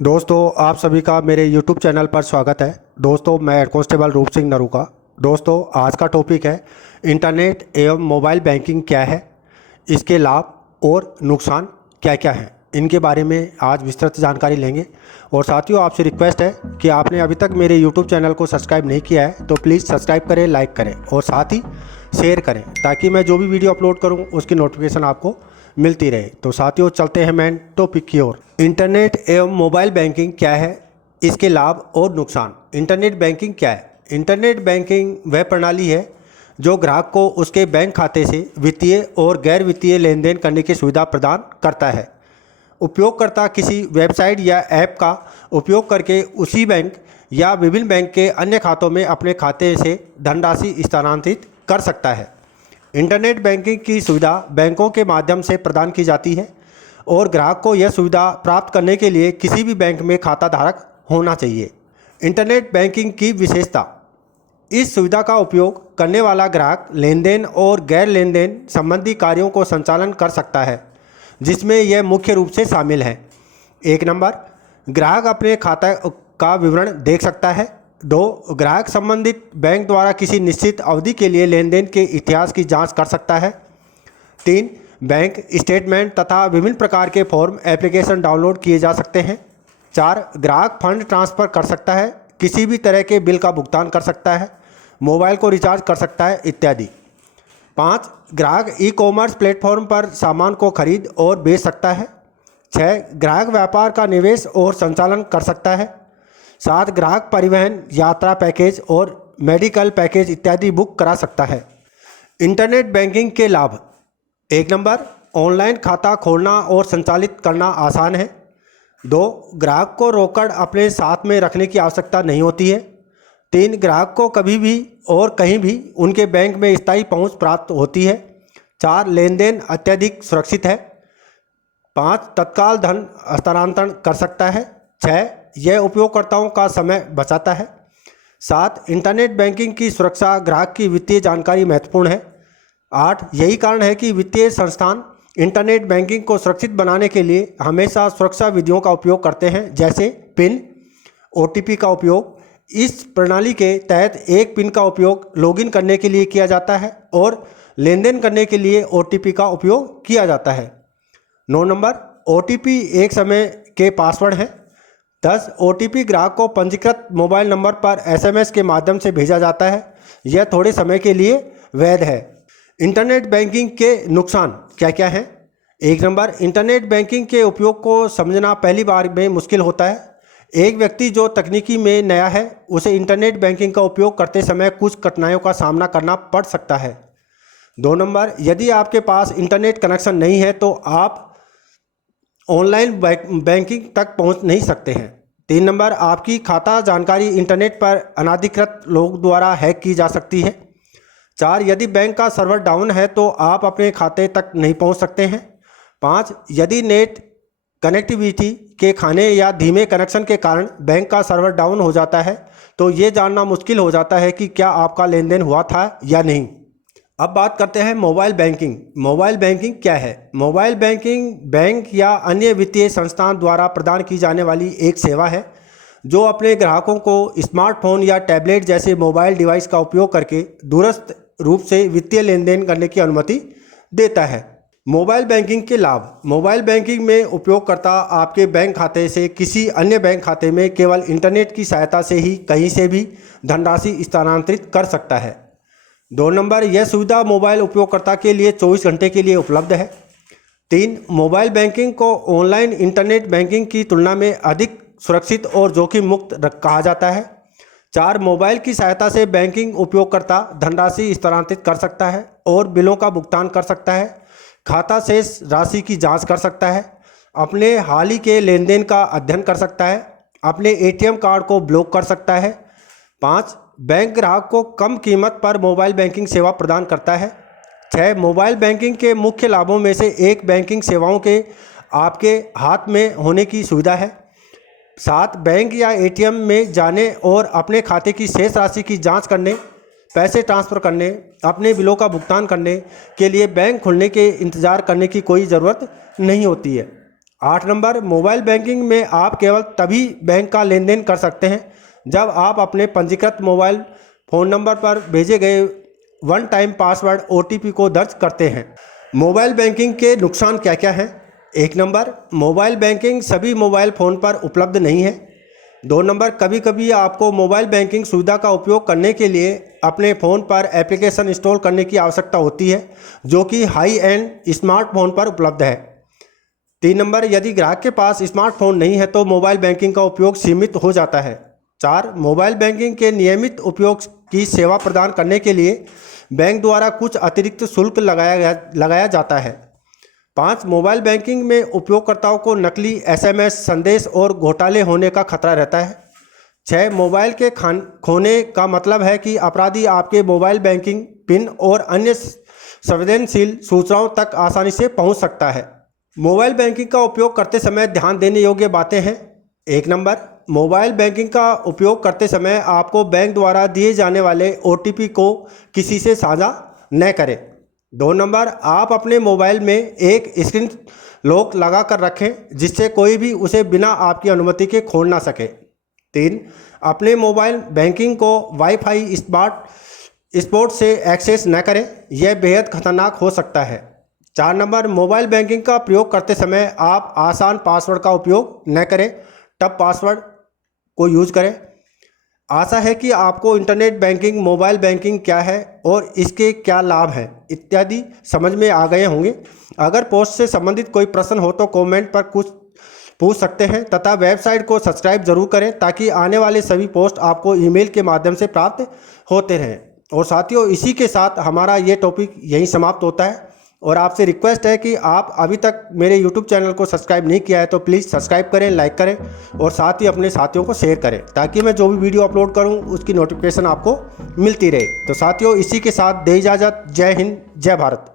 दोस्तों, आप सभी का मेरे YouTube चैनल पर स्वागत है। दोस्तों, मैं हेड कांस्टेबल रूप सिंह नरूका। दोस्तों, आज का टॉपिक है इंटरनेट एवं मोबाइल बैंकिंग क्या है, इसके लाभ और नुकसान क्या क्या हैं, इनके बारे में आज विस्तृत जानकारी लेंगे। और साथियों, आपसे रिक्वेस्ट है कि आपने अभी तक मेरे YouTube चैनल को सब्सक्राइब नहीं किया है तो प्लीज़ सब्सक्राइब करें, लाइक करें और साथ ही शेयर करें, ताकि मैं जो भी वीडियो अपलोड करूं उसकी नोटिफिकेशन आपको मिलती रहे। तो साथियों, चलते हैं मेन टॉपिक की ओर। इंटरनेट एवं मोबाइल बैंकिंग क्या है, इसके लाभ और नुकसान। इंटरनेट बैंकिंग क्या है? इंटरनेट बैंकिंग वह प्रणाली है जो ग्राहक को उसके बैंक खाते से वित्तीय और गैर वित्तीय लेन देन करने की सुविधा प्रदान करता है। उपयोगकर्ता किसी वेबसाइट या ऐप का उपयोग करके उसी बैंक या विभिन्न बैंक के अन्य खातों में अपने खाते से धनराशि स्थानांतरित कर सकता है। इंटरनेट बैंकिंग की सुविधा बैंकों के माध्यम से प्रदान की जाती है और ग्राहक को यह सुविधा प्राप्त करने के लिए किसी भी बैंक में खाता धारक होना चाहिए। इंटरनेट बैंकिंग की विशेषता: इस सुविधा का उपयोग करने वाला ग्राहक लेन देन और गैर लेन देन संबंधी कार्यों को संचालन कर सकता है, जिसमें यह मुख्य रूप से शामिल है। 1 नंबर, ग्राहक अपने खाता का विवरण देख सकता है। 2, ग्राहक संबंधित बैंक द्वारा किसी निश्चित अवधि के लिए लेन देन के इतिहास की जांच कर सकता है। 3, बैंक स्टेटमेंट तथा विभिन्न प्रकार के फॉर्म एप्लीकेशन डाउनलोड किए जा सकते हैं। 4, ग्राहक फंड ट्रांसफ़र कर सकता है, किसी भी तरह के बिल का भुगतान कर सकता है, मोबाइल को रिचार्ज कर सकता है इत्यादि। 5, ग्राहक ई-कॉमर्स प्लेटफॉर्म पर सामान को खरीद और बेच सकता है। 6, ग्राहक व्यापार का निवेश और संचालन कर सकता है। 7, ग्राहक परिवहन, यात्रा पैकेज और मेडिकल पैकेज इत्यादि बुक करा सकता है। इंटरनेट बैंकिंग के लाभ: 1 नंबर, ऑनलाइन खाता खोलना और संचालित करना आसान है। 2, ग्राहक को रोकड़ अपने साथ में रखने की आवश्यकता नहीं होती है। 3, ग्राहक को कभी भी और कहीं भी उनके बैंक में स्थायी पहुंच प्राप्त होती है। 4, लेन देन अत्यधिक सुरक्षित है। 5, तत्काल धन हस्तांतरण कर सकता है। 6, यह उपयोगकर्ताओं का समय बचाता है। 7, इंटरनेट बैंकिंग की सुरक्षा ग्राहक की वित्तीय जानकारी महत्वपूर्ण है। 8, यही कारण है कि वित्तीय संस्थान इंटरनेट बैंकिंग को सुरक्षित बनाने के लिए हमेशा सुरक्षा विधियों का उपयोग करते हैं, जैसे पिन, OTP का उपयोग। इस प्रणाली के तहत एक पिन का उपयोग लॉगिन करने के लिए किया जाता है और लेन देन करने के लिए OTP का उपयोग किया जाता है। 9 नंबर, OTP एक समय के पासवर्ड है। 10, OTP ग्राहक को पंजीकृत मोबाइल नंबर पर SMS के माध्यम से भेजा जाता है। यह थोड़े समय के लिए वैध है। इंटरनेट बैंकिंग के नुकसान क्या क्या हैं? 1 नंबर, इंटरनेट बैंकिंग के उपयोग को समझना पहली बार में मुश्किल होता है। एक व्यक्ति जो तकनीकी में नया है, उसे इंटरनेट बैंकिंग का उपयोग करते समय कुछ कठिनाइयों का सामना करना पड़ सकता है। 2 नंबर, यदि आपके पास इंटरनेट कनेक्शन नहीं है तो आप ऑनलाइन बैंकिंग तक पहुंच नहीं सकते हैं। 3 नंबर, आपकी खाता जानकारी इंटरनेट पर अनाधिकृत लोग द्वारा हैक की जा सकती है। 4, यदि बैंक का सर्वर डाउन है तो आप अपने खाते तक नहीं पहुंच सकते हैं। 5, यदि नेट कनेक्टिविटी के खाने या धीमे कनेक्शन के कारण बैंक का सर्वर डाउन हो जाता है तो ये जानना मुश्किल हो जाता है कि क्या आपका लेन देन हुआ था या नहीं। अब बात करते हैं मोबाइल बैंकिंग। मोबाइल बैंकिंग क्या है? मोबाइल बैंकिंग बैंक या अन्य वित्तीय संस्थान द्वारा प्रदान की जाने वाली एक सेवा है जो अपने ग्राहकों को स्मार्टफोन या टैबलेट जैसे मोबाइल डिवाइस का उपयोग करके दूरस्थ रूप से वित्तीय लेन देन करने की अनुमति देता है। मोबाइल बैंकिंग के लाभ: मोबाइल बैंकिंग में उपयोगकर्ता आपके बैंक खाते से किसी अन्य बैंक खाते में केवल इंटरनेट की सहायता से ही कहीं से भी धनराशि स्थानांतरित कर सकता है। 2 नंबर, यह सुविधा मोबाइल उपयोगकर्ता के लिए 24 घंटे के लिए उपलब्ध है। 3, मोबाइल बैंकिंग को ऑनलाइन इंटरनेट बैंकिंग की तुलना में अधिक सुरक्षित और जोखिम मुक्त कहा जाता है। 4, मोबाइल की सहायता से बैंकिंग उपयोगकर्ता धनराशि स्थानांतरित कर सकता है और बिलों का भुगतान कर सकता है, खाता शेष राशि की जांच कर सकता है, अपने हाल ही के लेन देन का अध्ययन कर सकता है, अपने ATM कार्ड को ब्लॉक कर सकता है। 5, बैंक ग्राहक को कम कीमत पर मोबाइल बैंकिंग सेवा प्रदान करता है। 6, मोबाइल बैंकिंग के मुख्य लाभों में से एक बैंकिंग सेवाओं के आपके हाथ में होने की सुविधा है। 7, बैंक या ATM में जाने और अपने खाते की शेष राशि की जांच करने, पैसे ट्रांसफ़र करने, अपने बिलों का भुगतान करने के लिए बैंक खुलने के इंतज़ार करने की कोई ज़रूरत नहीं होती है। 8 नंबर, मोबाइल बैंकिंग में आप केवल तभी बैंक का लेन देन कर सकते हैं जब आप अपने पंजीकृत मोबाइल फ़ोन नंबर पर भेजे गए वन टाइम पासवर्ड OTP को दर्ज करते हैं। मोबाइल बैंकिंग के नुकसान क्या क्या हैं? 1 नंबर, मोबाइल बैंकिंग सभी मोबाइल फ़ोन पर उपलब्ध नहीं है। 2 नंबर, कभी कभी आपको मोबाइल बैंकिंग सुविधा का उपयोग करने के लिए अपने फ़ोन पर एप्लीकेशन इंस्टॉल करने की आवश्यकता होती है, जो कि हाई एंड स्मार्टफोन पर उपलब्ध है। 3 नंबर, यदि ग्राहक के पास स्मार्टफोन नहीं है तो मोबाइल बैंकिंग का उपयोग सीमित हो जाता है। 4, मोबाइल बैंकिंग के नियमित उपयोग की सेवा प्रदान करने के लिए बैंक द्वारा कुछ अतिरिक्त शुल्क लगाया जाता है। 5, मोबाइल बैंकिंग में उपयोगकर्ताओं को नकली SMS संदेश और घोटाले होने का खतरा रहता है। 6, मोबाइल के खोने का मतलब है कि अपराधी आपके मोबाइल बैंकिंग पिन और अन्य संवेदनशील सूचनाओं तक आसानी से पहुंच सकता है। मोबाइल बैंकिंग का उपयोग करते समय ध्यान देने योग्य बातें हैं। 1 नंबर, मोबाइल बैंकिंग का उपयोग करते समय आपको बैंक द्वारा दिए जाने वाले OTP को किसी से साझा न करें। 2 नंबर, आप अपने मोबाइल में एक स्क्रीन लॉक लगा कर रखें जिससे कोई भी उसे बिना आपकी अनुमति के खोल ना सके। 3, अपने मोबाइल बैंकिंग को वाईफाई स्पॉट से एक्सेस न करें, यह बेहद खतरनाक हो सकता है। 4 नंबर, मोबाइल बैंकिंग का प्रयोग करते समय आप आसान पासवर्ड का उपयोग न करें, टफ पासवर्ड को यूज करें। आशा है कि आपको इंटरनेट बैंकिंग, मोबाइल बैंकिंग क्या है और इसके क्या लाभ हैं इत्यादि समझ में आ गए होंगे। अगर पोस्ट से संबंधित कोई प्रश्न हो तो कमेंट पर कुछ पूछ सकते हैं तथा वेबसाइट को सब्सक्राइब जरूर करें ताकि आने वाले सभी पोस्ट आपको ईमेल के माध्यम से प्राप्त होते रहें। और साथियों, इसी के साथ हमारा ये टॉपिक यहीं समाप्त होता है और आपसे रिक्वेस्ट है कि आप अभी तक मेरे YouTube चैनल को सब्सक्राइब नहीं किया है तो प्लीज़ सब्सक्राइब करें, लाइक करें और साथ ही अपने साथियों को शेयर करें ताकि मैं जो भी वीडियो अपलोड करूं उसकी नोटिफिकेशन आपको मिलती रहे। तो साथियों, इसी के साथ दे इजाज़त। जय हिंद, जय भारत।